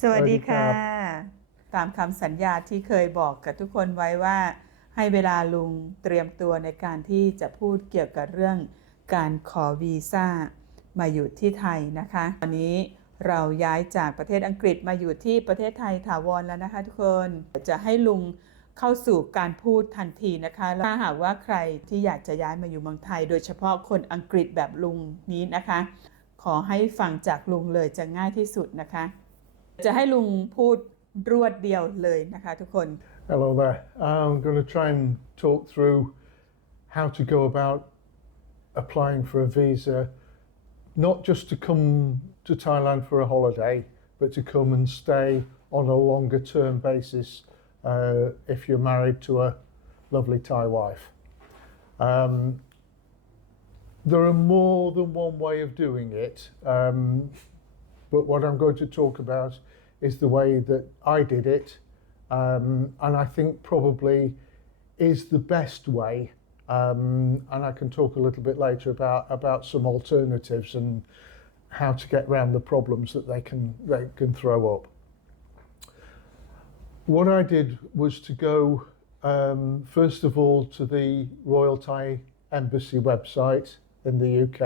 สวัสดีค่ะ สวัสดีครับตามคำสัญญาที่เคยบอกกับทุกคนไว้ว่าให้เวลาลุงเตรียมตัวในการที่จะพูดเกี่ยวกับเรื่องการขอวีซ่ามาอยู่ที่ไทยนะคะตอนนี้เราย้ายจากประเทศอังกฤษมาอยู่ที่ประเทศไทยถาวรแล้วนะคะทุกคนจะให้ลุงเข้าสู่การพูดทันทีนะคะถ้าหากว่าใครที่อยากจะย้ายมาอยู่เมืองไทยโดยเฉพาะคนอังกฤษแบบลุงนี้นะคะขอให้ฟังจากลุงเลยจะง่ายที่สุดนะคะจะให้ลุงพูดรวดเดียวเลยนะคะทุกคน Hello there. I'm going to try and talk through how to go about applying for a visa, not just to come to Thailand for a holiday, but to come and stay on a longer term basis if you're married to a lovely Thai wife. There are more than one way of doing it, but what I'm going to talk about is the way that I did it, and I think probably is the best way. And I can talk a little bit later about some alternatives and how to get around the problems that they can throw up. What I did was to go first of all to the Royal Thai Embassy website in the UK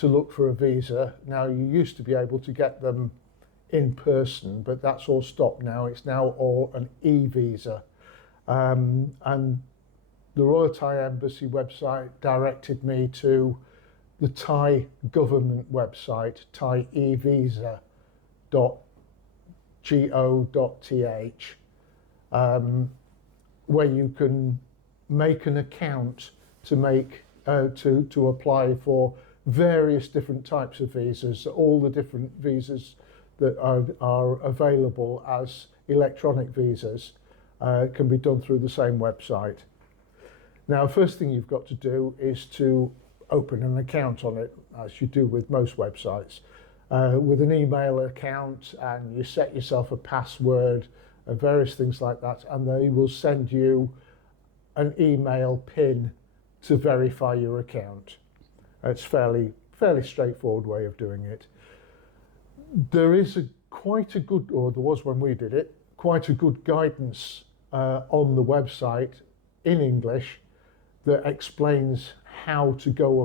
to look for a visa. Now you used to be able to get them in person, but that's all stopped now. It's now all an e-visa. And the Royal Thai Embassy website directed me to the Thai government website, thaivisa.go.th, where you can make an account to apply for various different types of visas, all the different visas that are available as electronic visas can be done through the same website. Now, first thing you've got to do is to open an account on it, as you do with most websites, with an email account, and you set yourself a password and various things like that, and they will send you an email PIN to verify your account. It's fairly straightforward way of doing it. There is quite a good, or there was when we did it, quite a good guidance on the website in English that explains how to go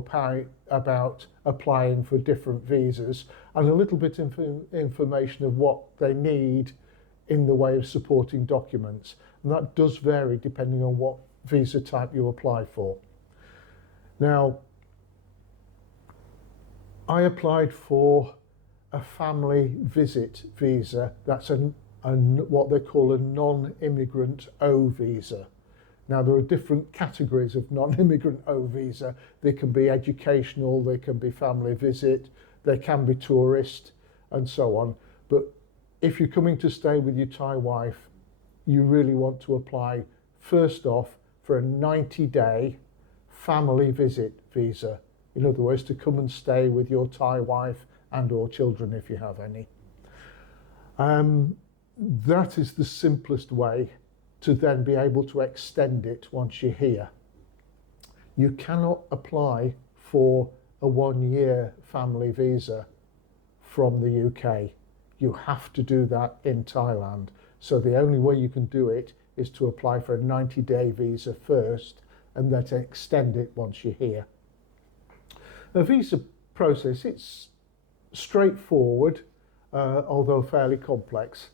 about applying for different visas and a little bit information of what they need in the way of supporting documents. And that does vary depending on what visa type you apply for. Now, I applied for a family visit visa. That's what they call a non-immigrant O visa. Now, there are different categories of non-immigrant O visa. They can be educational, they can be family visit, they can be tourist, and so on. But if you're coming to stay with your Thai wife, you really want to apply first off for a 90-day family visit visa. In other words, to come and stay with your Thai wife and or children if you have any. That is the simplest way to then be able to extend it once you're here. You cannot apply for a 1-year family visa from the UK. You have to do that in Thailand. So the only way you can do it is to apply for a 90-day visa first and then extend it once you're here. The visa process, it's straightforward, although fairly complex.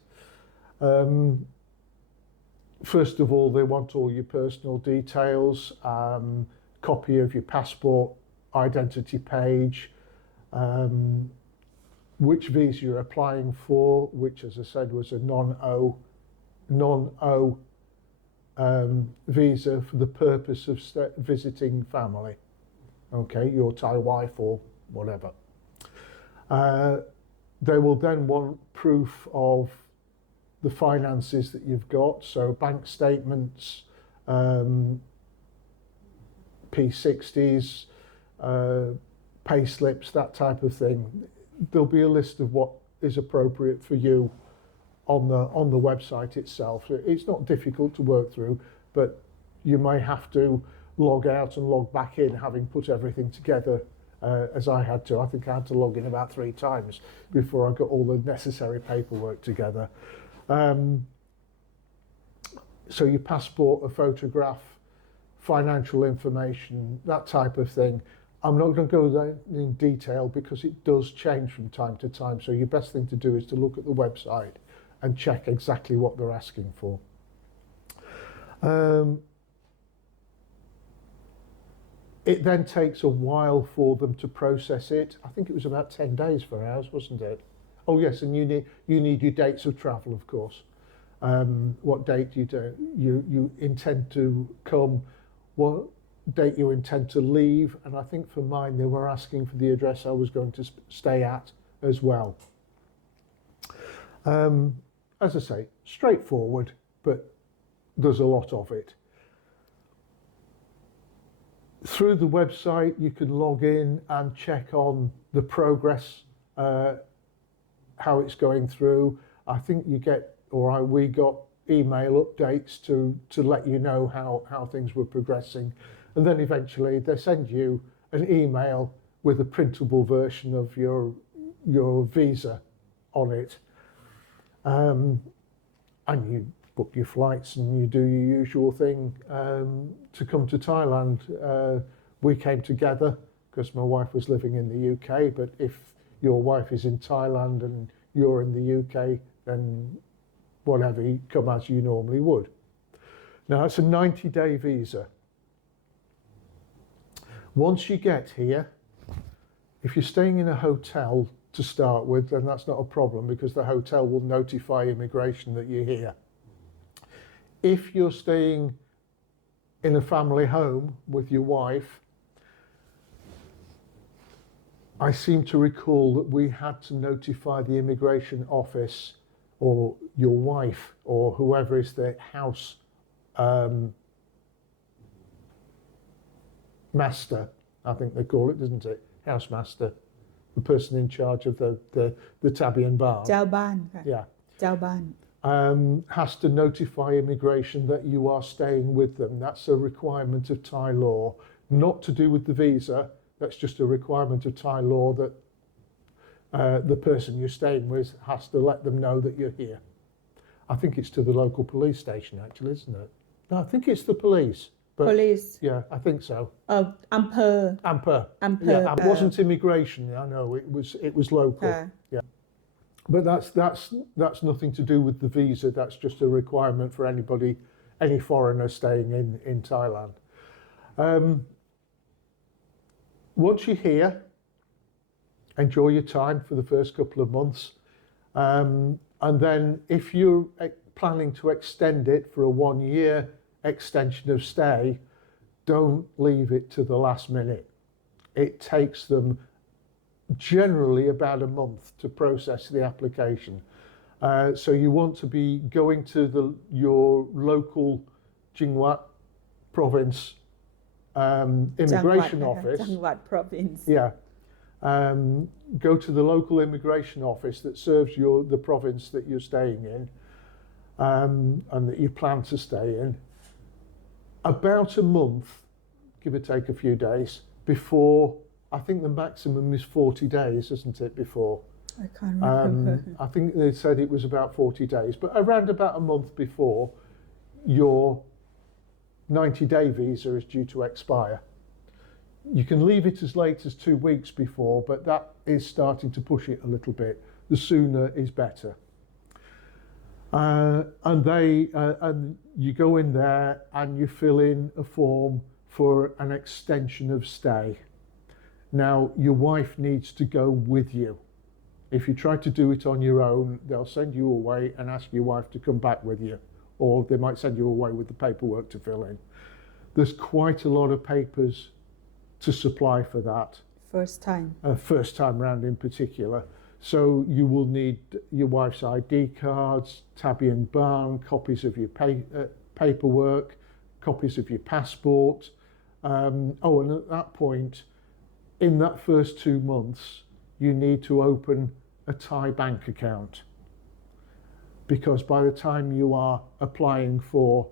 First of all, they want all your personal details, copy of your passport, identity page, which visa you're applying for, which, as I said, was a non-O visa for the purpose of visiting family. Okay, your Thai wife or whatever. They will then want proof of the finances that you've got, so bank statements, P60s, pay slips, that type of thing. There'll be a list of what is appropriate for you on the website itself. It's not difficult to work through, but you may have to log out and log back in, having put everything together as I had to. I think I had to log in about 3 times before I got all the necessary paperwork together. So your passport, a photograph, financial information, that type of thing. I'm not going to go there in detail because it does change from time to time. So your best thing to do is to look at the website and check exactly what they're asking for. It then takes a while for them to process it. I think it was about 10 days for ours, wasn't it? Oh yes, and you need your dates of travel, of course. What date you intend to come, what date you intend to leave, and I think for mine they were asking for the address I was going to stay at as well. As I say, straightforward, but there's a lot of it. Through the website you can log in and check on the progress, how it's going through. I think you get, or we got email updates to let you know how things were progressing. And then eventually they send you an email with a printable version of your visa on it. And you book your flights and you do your usual thing to come to Thailand. We came together because my wife was living in the UK, but if your wife is in Thailand and you're in the UK, then whatever, you come as you normally would. Now it's a 90-day visa. Once you get here, if you're staying in a hotel to start with, then that's not a problem because the hotel will notify immigration that you're here. If you're staying in a family home with your wife, I seem to recall that we had to notify the immigration office or your wife or whoever is the house master, I think they call it, doesn't it? House master, the person in charge of the tabby and barn. เจ้าบ้านค่ะ Yeah. เจ้าบ้าน has to notify immigration that you are staying with them. That's a requirement of Thai law, not to do with the visa. That's just a requirement of Thai law that the person you're staying with has to let them know that you're here. I think it's to the local police station, actually, isn't it? No, I think it's the police. But police yeah, I think so. อำเภอ Amper. อำเภอ Yeah, it wasn't immigration. I know it was local. ค่ะ Yeah, but that's nothing to do with the visa. That's just a requirement for any foreigner staying in Thailand. Once you're here, enjoy your time for the first couple of months, and then if you're planning to extend it for a 1-year extension of stay, don't leave it to the last minute. It takes them generally about a month to process the application. So you want to be going to your local Jingwat province immigration จังหวัดนะคะ office. จังหวัด province Yeah. Go to the local immigration office that serves the province that you're staying in and that you plan to stay in. About a month, give or take a few days, before, I think the maximum is 40 days, isn't it, before? I can't remember. I think they said it was about 40 days, but around about a month before, your 90-day visa is due to expire. You can leave it as late as 2 weeks before, but that is starting to push it a little bit. The sooner is better. And you go in there and you fill in a form for an extension of stay. Now, your wife needs to go with you. If you try to do it on your own, they'll send you away and ask your wife to come back with you, or they might send you away with the paperwork to fill in. There's quite a lot of papers to supply for that. First time round in particular. So you will need your wife's ID cards, tabby and barn, copies of your paperwork, copies of your passport. And at that point, in that first 2 months, you need to open a Thai bank account. Because by the time you are applying for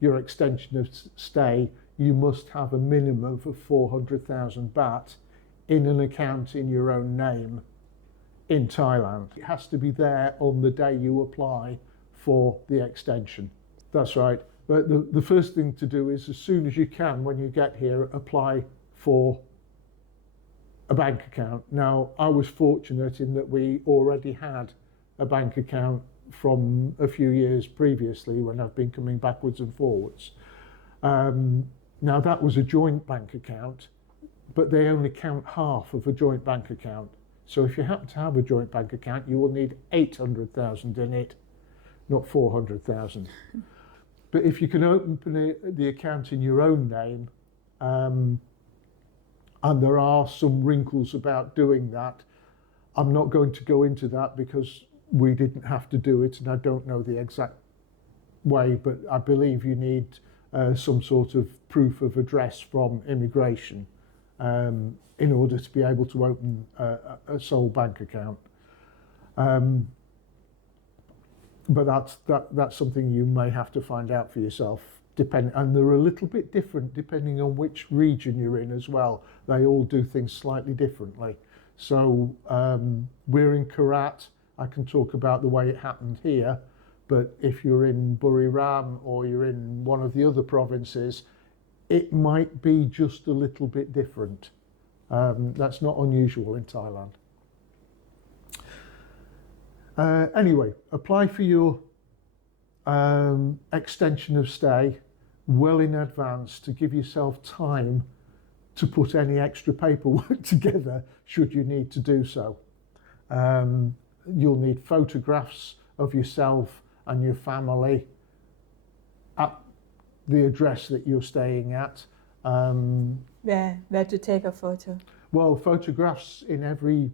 your extension of stay, you must have a minimum of 400,000 baht in an account in your own name in Thailand. It has to be there on the day you apply for the extension. That's right. But the first thing to do is, as soon as you can, when you get here, apply for a bank account. Now, I was fortunate in that we already had a bank account from a few years previously when I've been coming backwards and forwards. Now, that was a joint bank account, but they only count half of a joint bank account. So if you happen to have a joint bank account, you will need 800,000 in it, not 400,000. But if you can open the account in your own name, and there are some wrinkles about doing that, I'm not going to go into that because we didn't have to do it, and I don't know the exact way, but I believe you need some sort of proof of address from immigration in order to be able to open a sole bank account. But that's something you may have to find out for yourself. And they're a little bit different depending on which region you're in as well. They all do things slightly differently. So we're in Karat. I can talk about the way it happened here. But if you're in Buriram or you're in one of the other provinces, it might be just a little bit different. That's not unusual in Thailand. Anyway, apply for your extension of stay well in advance to give yourself time to put any extra paperwork together should you need to do so. You'll need photographs of yourself and your family at the address that you're staying at. Where to take a photo? Well, a photograph in every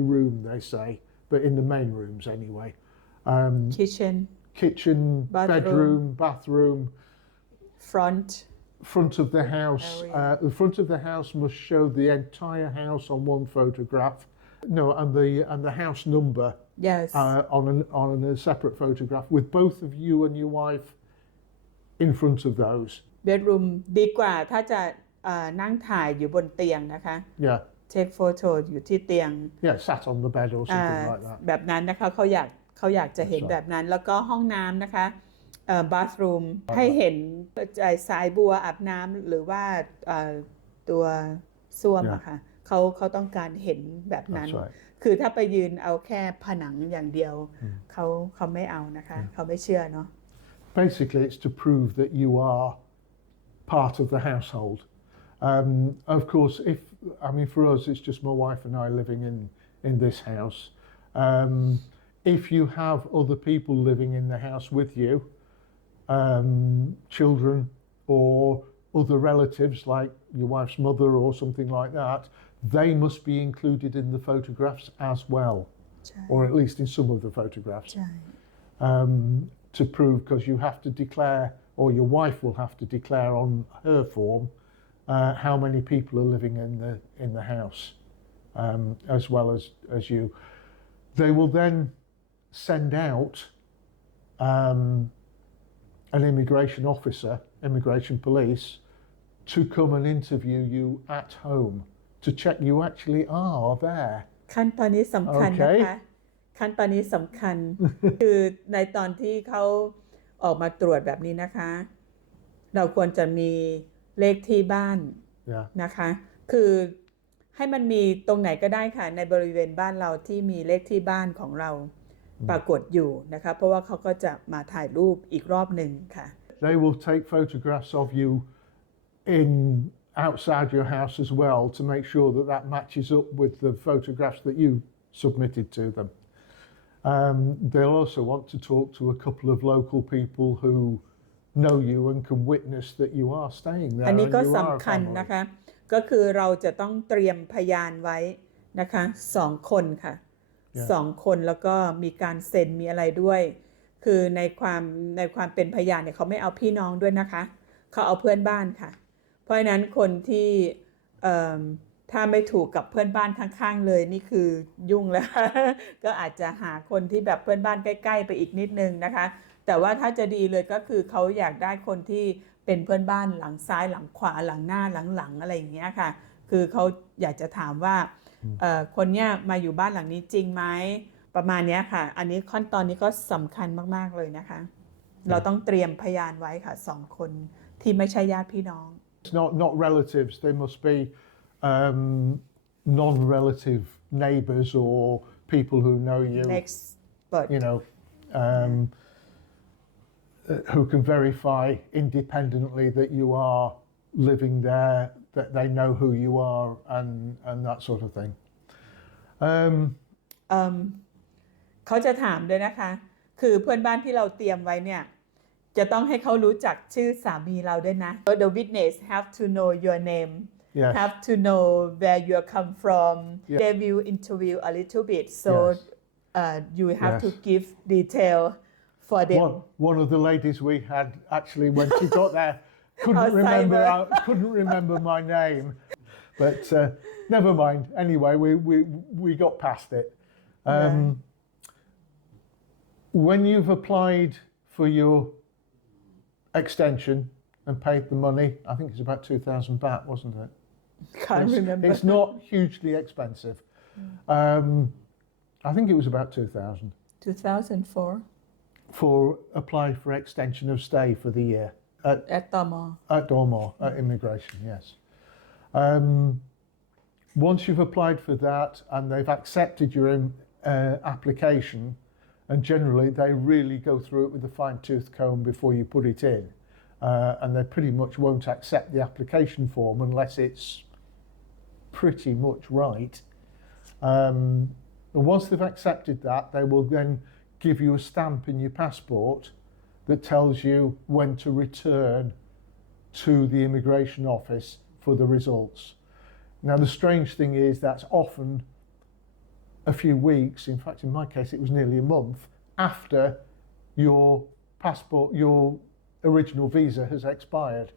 room, they say, but in the main rooms anyway. Kitchen, bedroom, bathroom. Front of the house. The front of the house must show the entire house on one photograph. No, and the house number. Yes. On a separate photograph with both of you and your wife in front of those. Bedroom ดีกว่าถ้าจะนั่งถ่ายอยู่บนเตียงนะคะ Yeah. Take photo อยู่ที่เตียง Yeah, sat on the bed or something like that. แบบนั้นนะคะเขาอยากจะเห็นแบบนั้นแล้วก็ห้องน้ำนะคะbathroom ให้เห็นสายบัวอาบน้ำหรือว่าตัวส้วมอะค่ะเขาต้องการเห็นแบบนั้น คือถ้าไปยืนเอาแค่ผนังอย่างเดียวเขาไม่เอานะคะเขาไม่เชื่อเนาะ Basically, it's to prove that you are part of the household. Of course, for us, it's just my wife and I living in this house. If you have other people living in the house with you, children or other relatives like your wife's mother or something like that, they must be included in the photographs as well, or at least in some of the photographs. To prove, because you have to declare, or your wife will have to declare on her form how many people are living in the house, as well as you. They will then send out an immigration officer, immigration police, to come and interview you at home to check you actually are there. ขั้นตอนนี้สำคัญนะคะขั้นตอนนี้สำคัญ คือในตอนที่เขาออกมาตรวจแบบนี้นะคะเราควรจะมีเลขที่บ้านนะคะคือให้มันมีตรงไหนก็ได้ค่ะในบริเวณบ้านเราที่มีเลขที่บ้านของเราปรากฏอยู่นะคะเพราะว่าเขาก็จะมาถ่ายรูปอีกรอบหนึ่งค่ะ They will take photographs of you outside your house as well to make sure that matches up with the photographs that you submitted to them. They'll also want to talk to a couple of local people who know you and can witness that you are staying there. อันนี้ก็สำคัญนะคะก็คือเราจะต้องเตรียมพยานไว้นะคะ2 คนค่ะ2 คนแล้วก็มีการเซ็นมีอะไรด้วยคือในความเป็นพยานเนี่ยเขาไม่เอาพี่น้องด้วยนะคะเขาเอาเพื่อนบ้านค่ะเพราะฉะนั้นคนที่ถ้าไม่ถูกกับเพื่อนบ้านข้างๆเลยนี่คือยุ่งแล้ว ก็อาจจะหาคนที่แบบเพื่อนบ้านใกล้ๆไปอีกนิดนึงนะคะแต่ว่าถ้าจะดีเลยก็คือเขาอยากได้คนที่เป็นเพื่อนบ้านหลังซ้ายหลังขวาหลังหน้าหลังอะไรอย่างเงี้ยค่ะ คือเขาอยากจะถามว่าคนเนี้ยมาอยู่บ้านหลังนี้จริงไหมประมาณเนี้ยค่ะอันนี้ขั้นตอนนี้ก็สำคัญมากๆเลยนะคะเราต้องเตรียมพยานไว้ค่ะ2 คนที่ไม่ใช่ญาติพี่น้อง It's not relatives. They must be non-relative neighbours or people who know you. next but You know, who can verify independently that you are living there, that they know who you are, and that sort of thing. เขาจะถามด้วยนะคะคือเพื่อนบ้านที่เราเตรียมไว้เนี่ยจะต้องให้เขารู้จักชื่อสามีเราด้วยนะ The witness have to know your name Yes. have to know where you come from Yes. they will interview a little bit so Yes. You have Yes. to give detail for them One of the ladies we had actually, when she got there, couldn't remember my name, but never mind. Anyway, we got past it. When you've applied for your extension and paid the money, I think it's about 2,000 baht, wasn't it? can't remember It's not hugely expensive. I think it was about 2,000 2004 for apply for extension of stay for the year at Tamo at Dormor at immigration. Yes. Once you've applied for that and they've accepted your application, and generally they really go through it with a fine-tooth comb before you put it in, and they pretty much won't accept the application form unless it's pretty much right. And once they've accepted that, they will then give you a stamp in your passport that tells you when to return to the immigration office for the results. Now, the strange thing is that's often a few weeks, in fact, in my case, it was nearly a month after your passport, your original visa has expired.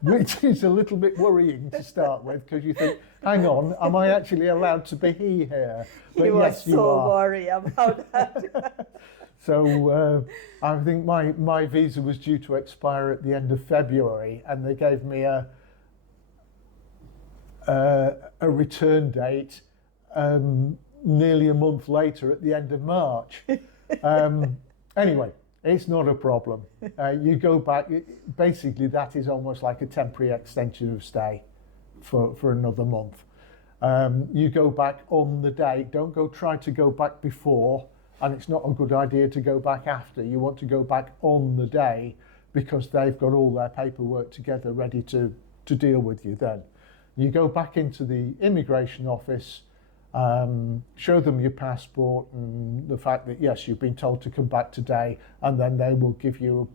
Which is a little bit worrying to start with, because you think, hang on, am I actually allowed to be here? But he was yes, you so are. worried about that So I think my visa was due to expire at the end of February, and they gave me a return date nearly a month later at the end of March. Anyway, it's not a problem. You go back, basically that is almost like a temporary extension of stay for another month. You go back on the day, don't go try to go back before, and it's not a good idea to go back after. You want to go back on the day because they've got all their paperwork together ready to deal with you then. You go back into the immigration office, show them your passport and the fact that yes, you've been told to come back today, and then they will give you,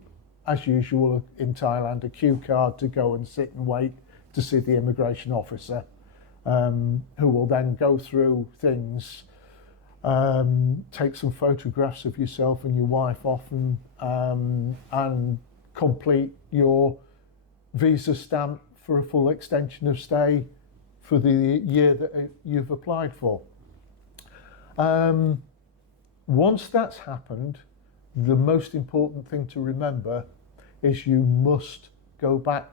as usual in Thailand, a cue card to go and sit and wait to see the immigration officer, who will then go through things, take some photographs of yourself and your wife often, and complete your visa stamp for a full extension of stay for the year that you've applied for. Once that's happened, the most important thing to remember is you must go back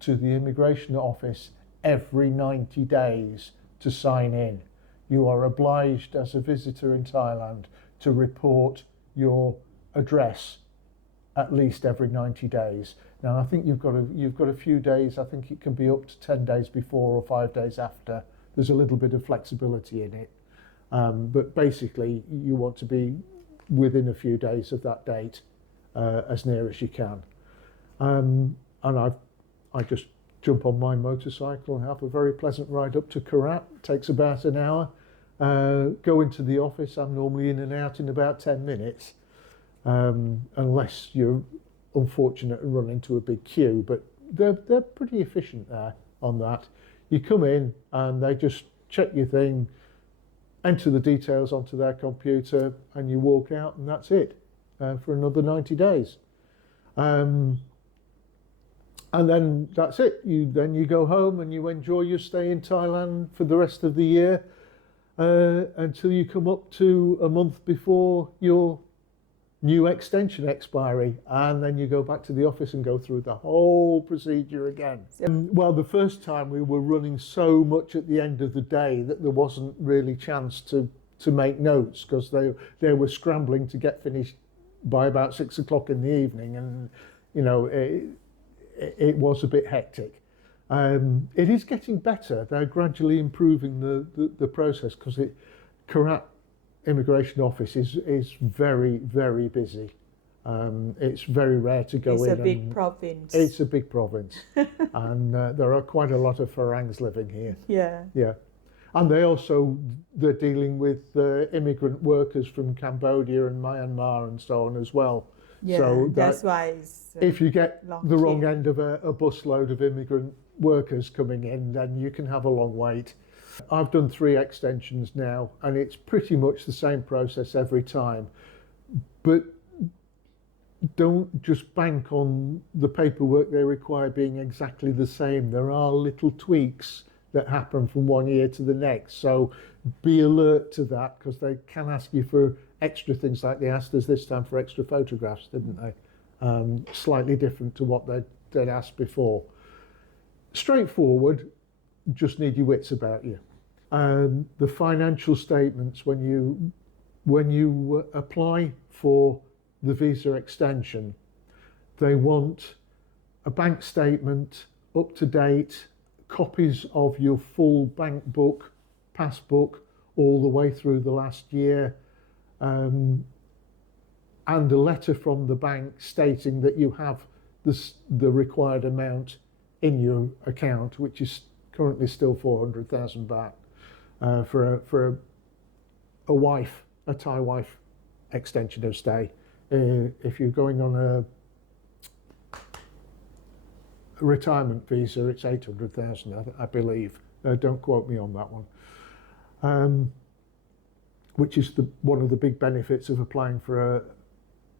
to the immigration office every 90 days to sign in. You are obliged as a visitor in Thailand to report your address at least every 90 days. Now, I think you've got a few days. I think it can be up to 10 days before or 5 days after. There's a little bit of flexibility in it. But basically, you want to be within a few days of that date, as near as you can. And I just jump on my motorcycle and have a very pleasant ride up to Korat. It takes about an hour. Go into the office. I'm normally in and out in about 10 minutes, unless you're unfortunate and run into a big queue. But they're pretty efficient there on that. You come in and they just check your thing, enter the details onto their computer, and you walk out, and that's it for another 90 days. And then that's it. You go home and you enjoy your stay in Thailand for the rest of the year, until you come up to a month before your new extension expiry, and then you go back to the office and go through the whole procedure again. Well, the first time we were running so much at the end of the day that there wasn't really chance to make notes, because they were scrambling to get finished by about 6 o'clock in the evening, and it was a bit hectic. It is getting better. They're gradually improving the process, because Korat Immigration Office is very, very busy. It's very rare to go in. It's a big province. It's a big province. And there are quite a lot of Farangs living here. Yeah. Yeah. And they're dealing with immigrant workers from Cambodia and Myanmar and so on as well. Yeah, so that's why it's if you get the wrong queue. end of a busload of immigrant workers coming in, then you can have a long wait. I've done 3 extensions now, and it's pretty much the same process every time. But don't just bank on the paperwork they require being exactly the same. There are little tweaks that happen from one year to the next. So be alert to that, because they can ask you for extra things, like they asked us this time for extra photographs, didn't they? Slightly different to what they'd asked before. Straightforward, just need your wits about you. The financial statements, when you apply for the visa extension, they want a bank statement, up to date, copies of your full bank book, passbook, all the way through the last year, and a letter from the bank stating that you have the required amount in your account, which is currently still 400,000 baht for a Thai wife extension of stay. If you're going on a retirement visa, it's 800,000, I believe. Don't quote me on that one. Which is one of the big benefits of applying for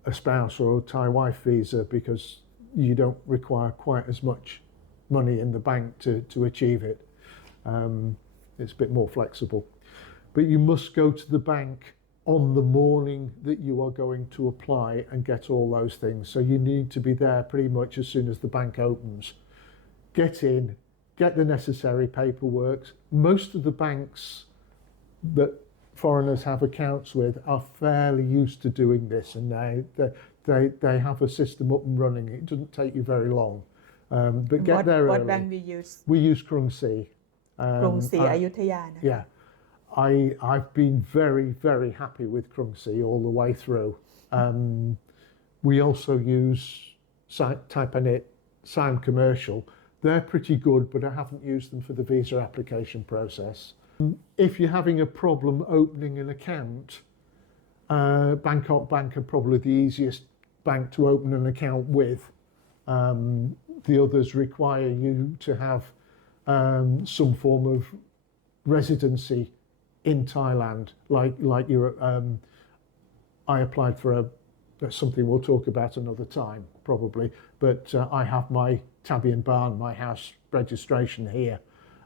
a spouse or a Thai wife visa, because you don't require quite as much money in the bank to achieve it. It's a bit more flexible. But you must go to the bank on the morning that you are going to apply and get all those things. So you need to be there pretty much as soon as the bank opens. Get in, get the necessary paperwork. Most of the banks that foreigners have accounts with are fairly used to doing this, and they have a system up and running. It doesn't take you very long. But get there early. What bank we use? We use Krung Si. กรุงศรีอยุธยานะ Yeah. I've been very, very happy with Krung Si all the way through. We also use Taipanit, Siam Commercial. They're pretty good, but I haven't used them for the visa application process. If you're having a problem opening an account, Bangkok Bank are probably the easiest bank to open an account with. The others require you to have some form of residency in Thailand, like I applied for something we'll talk about another time probably, but I have my Tabian Barn, my house registration here,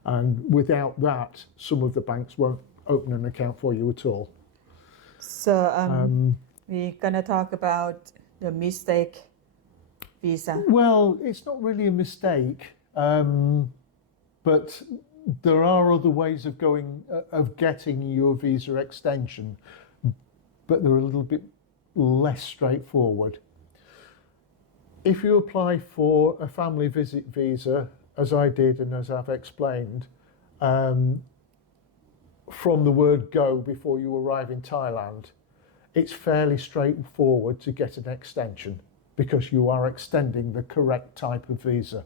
and without that some of the banks won't open an account for you at all. So we're gonna talk about the mistake visa. Well, it's not really a mistake, but there are other ways of getting your visa extension, but they're a little bit less straightforward. If you apply for a family visit visa, as I did and as I've explained, from the word go before you arrive in Thailand, it's fairly straightforward to get an extension, because you are extending the correct type of visa.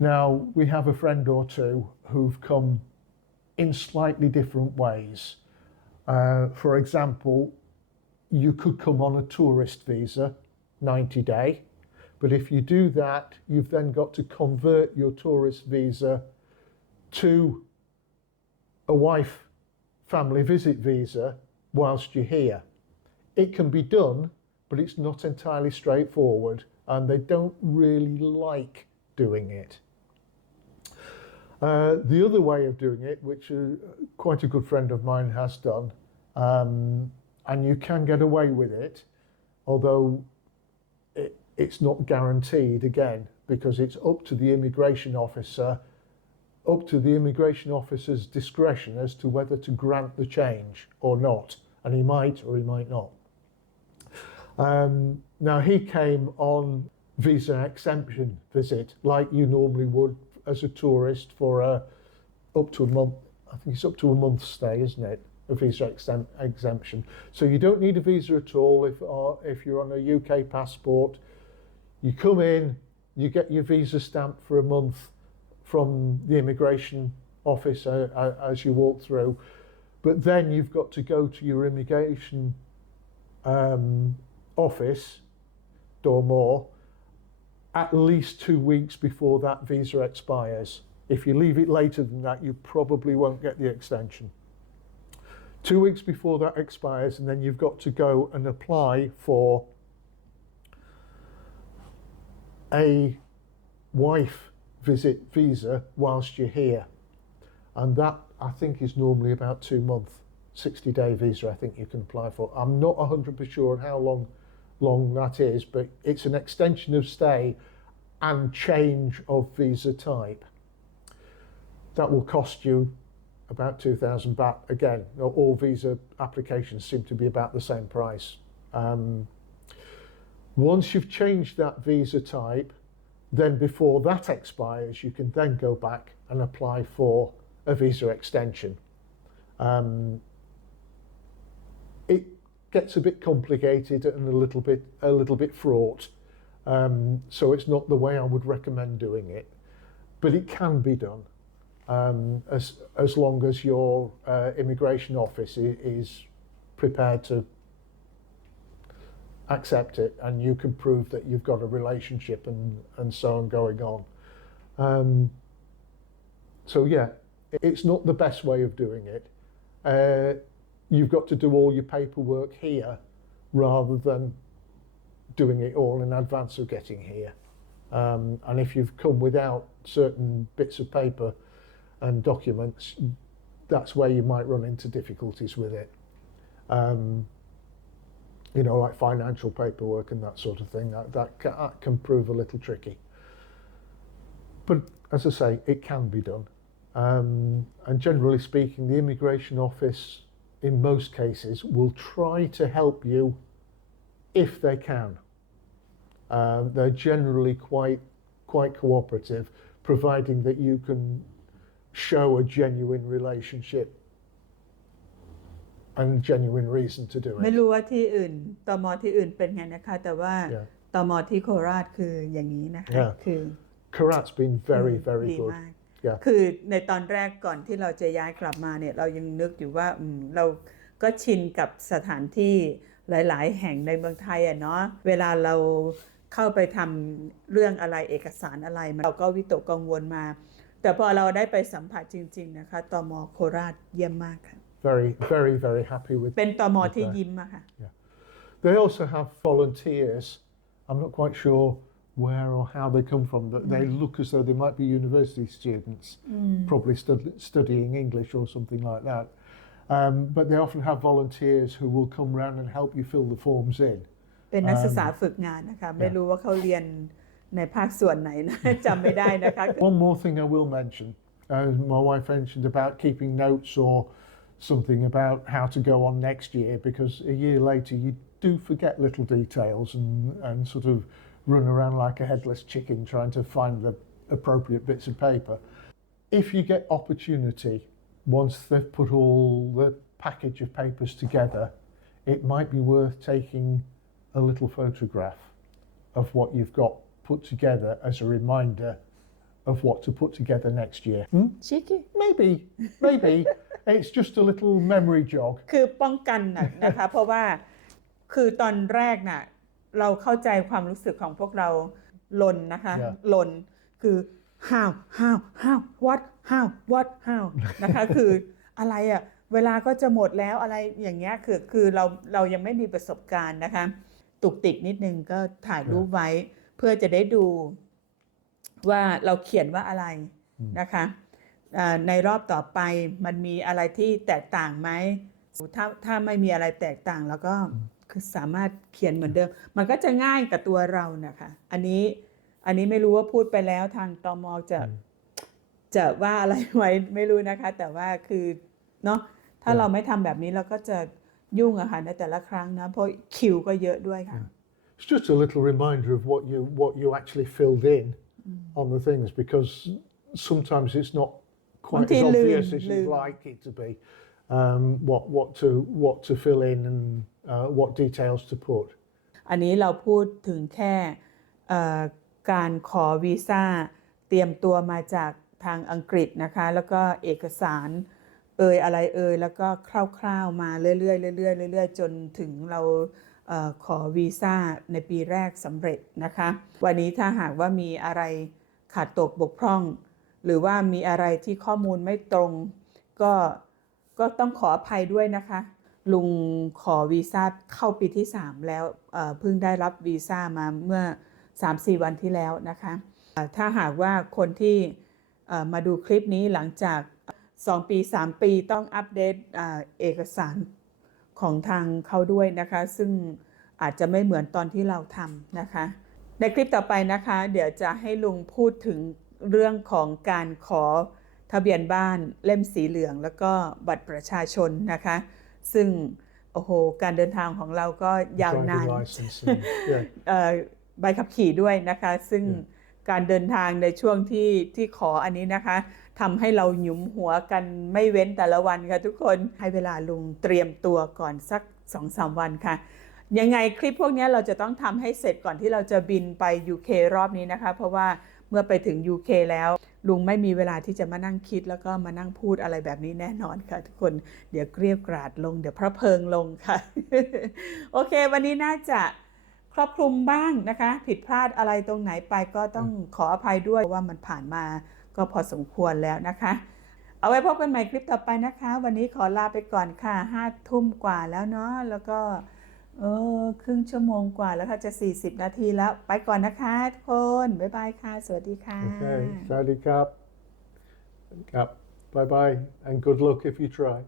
Now, we have a friend or two who've come in slightly different ways. For example, you could come on a tourist visa, 90-day, but if you do that, you've then got to convert your tourist visa to a wife family visit visa whilst you're here. It can be done, but it's not entirely straightforward, and they don't really like doing it. The other way of doing it, which quite a good friend of mine has done, and you can get away with it, although it's not guaranteed again because it's up to the immigration officer's discretion as to whether to grant the change or not, and he might or he might not. Now he came on visa exemption visit like you normally would as a tourist for up to a month. I think it's up to a month's stay, isn't it? A visa exemption. So you don't need a visa at all if you're on a UK passport. You come in, you get your visa stamp for a month from the immigration office as you walk through, but then you've got to go to your immigration office, Dormore, at least 2 weeks before that visa expires. If you leave it later than that, you probably won't get the extension. 2 weeks before that expires, and then you've got to go and apply for a wife visit visa whilst you're here. And that, I think, is normally about 2 months, 60-day visa I think you can apply for. I'm not 100% sure how long that is, but it's an extension of stay and change of visa type. That will cost you about 2,000 baht. Again, all visa applications seem to be about the same price. Once you've changed that visa type, then before that expires, you can then go back and apply for a visa extension. It gets a bit complicated and a little bit fraught, so it's not the way I would recommend doing it, but it can be done as long as your immigration office is prepared to accept it and you can prove that you've got a relationship and so on going on. So yeah, it's not the best way of doing it. You've got to do all your paperwork here rather than doing it all in advance of getting here. And if you've come without certain bits of paper and documents, that's where you might run into difficulties with it. You know, like financial paperwork and that sort of thing, that can prove a little tricky. But as I say, it can be done. And generally speaking, the immigration office, in most cases, will try to help you if they can. They're generally quite cooperative, providing that you can show a genuine relationship and genuine reason to do it. ไม่รู้ว่าที่อื่นตม.ที่อื่นเป็นไงนะคะแต่ว่า Yeah. ตม.ที่โคราชคืออย่างนี้นะคะ Yeah. คือ Karat's been very ดี good. มาก Yeah. คือในตอนแรกก่อนที่เราจะย้ายกลับมาเนี่ยเรายังนึกอยู่ว่าเราก็ชินกับสถานที่หลายๆแห่งในเมืองไทยอ่ะเนาะเวลาเราเข้าไปทำเรื่องอะไรเอกสารอะไรเราก็วิตกกังวลมาแต่พอเราได้ไปสัมผัสจริงๆนะคะตม.โคราชเยี่ยมมากค่ะ very happy with เป็นตม.ที่ยิ้มอะค่ะ Yeah. They also have volunteers. I'm not quite sure where or how they come from, but they look as though they might be university students, probably studying English or something like that. But they often have volunteers who will come round and help you fill the forms in. เป็นนักศึกษาฝึกงานนะคะไม่รู้ว่าเขาเรียนในภาคส่วนไหนนะ จำไม่ได้นะคะ One more thing I will mention. My wife mentioned about keeping notes or something about how to go on next year, because a year later you do forget little details and sort of run around like a headless chicken trying to find the appropriate bits of paper. If you get opportunity, once they've put all the package of papers together, it might be worth taking a little photograph of what you've got put together as a reminder of what to put together next year. Cheeky. Maybe. It's just a little memory jog. คือป้องกันนะคะ เพราะว่าคือตอนแรกน่ะเราเข้าใจความรู้สึกของพวกเราลนนะคะ Yeah. ลนคือ how what how นะคะคืออะไรอ่ะเวลาก็จะหมดแล้วอะไรอย่างเงี้ยคือเรายังไม่มีประสบการณ์นะคะตุกติกนิดนึงก็ถ่ายรูปไว้เพื่อจะได้ดูว่าเราเขียนว่าอะไรนะคะในรอบต่อไปมันมีอะไรที่แตกต่างไหมถ้าไม่มีอะไรแตกต่างแล้วก็ คือสามารถเขียนเหมือนเดิมมันก็จะง่ายกับตัวเรานะคะอันนี้ไม่รู้ว่าพูดไปแล้วทางตม.จะว่าอะไรไว้ไม่รู้นะคะแต่ว่าคือเนาะถ้าเราไม่ทำแบบนี้เราก็จะยุ่งอะค่ะในแต่ละครั้งนะเพราะคิวก็เยอะด้วยค่ะ It's just a little reminder of what you actually filled in on the things, because sometimes it's not quite as obvious as you'd like it to be. What to fill in and what details to put. อันนี้เราพูดถึงแค่การขอวีซ่าเตรียมตัวมาจากทางอังกฤษนะคะแล้วก็เอกสารอะไรแล้วก็คร่าวๆมาเรื่อยๆจนถึงเราขอวีซ่าในปีแรกสำเร็จนะคะวันนี้ถ้าหากว่ามีอะไรขาดตกบกพร่องหรือว่ามีอะไรที่ข้อมูลไม่ตรงก็ต้องขออภัยด้วยนะคะลุงขอวีซ่าเข้าปีที่3แล้วเพิ่งได้รับวีซ่ามาเมื่อ 3-4 วันที่แล้วนะคะถ้าหากว่าคนที่มาดูคลิปนี้หลังจาก2 ปี 3 ปีต้องอัปเดตเอกสารของทางเขาด้วยนะคะซึ่งอาจจะไม่เหมือนตอนที่เราทำนะคะในคลิปต่อไปนะคะเดี๋ยวจะให้ลุงพูดถึงเรื่องของการขอทะเบียนบ้านเล่มสีเหลืองแล้วก็บัตรประชาชนนะคะซึ่งโอ้โหการเดินทางของเราก็ยาวนานใบขับขี่ด้วยนะคะซึ่งการเดินทางในช่วงที่ขออันนี้นะคะทำให้เราหยุมหัวกันไม่เว้นแต่ละวันค่ะทุกคนให้เวลาลุงเตรียมตัวก่อนสัก 2-3 วันค่ะยังไงคลิปพวกนี้เราจะต้องทำให้เสร็จก่อนที่เราจะบินไป UK รอบนี้นะคะเพราะว่าเมื่อไปถึง UK แล้วลุงไม่มีเวลาที่จะมานั่งคิดแล้วก็มานั่งพูดอะไรแบบนี้แน่นอนค่ะทุกคนเดี๋ยวเกรี้ยวกราดลงเดี๋ยวพระเพลิงลงค่ะ โอเควันนี้น่าจะครอบคลุมบ้างนะคะผิดพลาดอะไรตรงไหนไปก็ต้องขออภัยด้วยว่ามันผ่านมาก็พอสมควรแล้วนะคะเอาไว้พบกันใหม่คลิปต่อไปนะคะวันนี้ขอลาไปก่อนค่ะ5 ทุ่มกว่าแล้วเนาะแล้วก็ครึ่งชั่วโมงกว่าแล้วค่ะจะ40 นาทีแล้วไปก่อนนะคะทุกคนบ๊ายบายค่ะสวัสดีค่ะ Okay, Saudi Cup. Bye bye, and good luck if you try.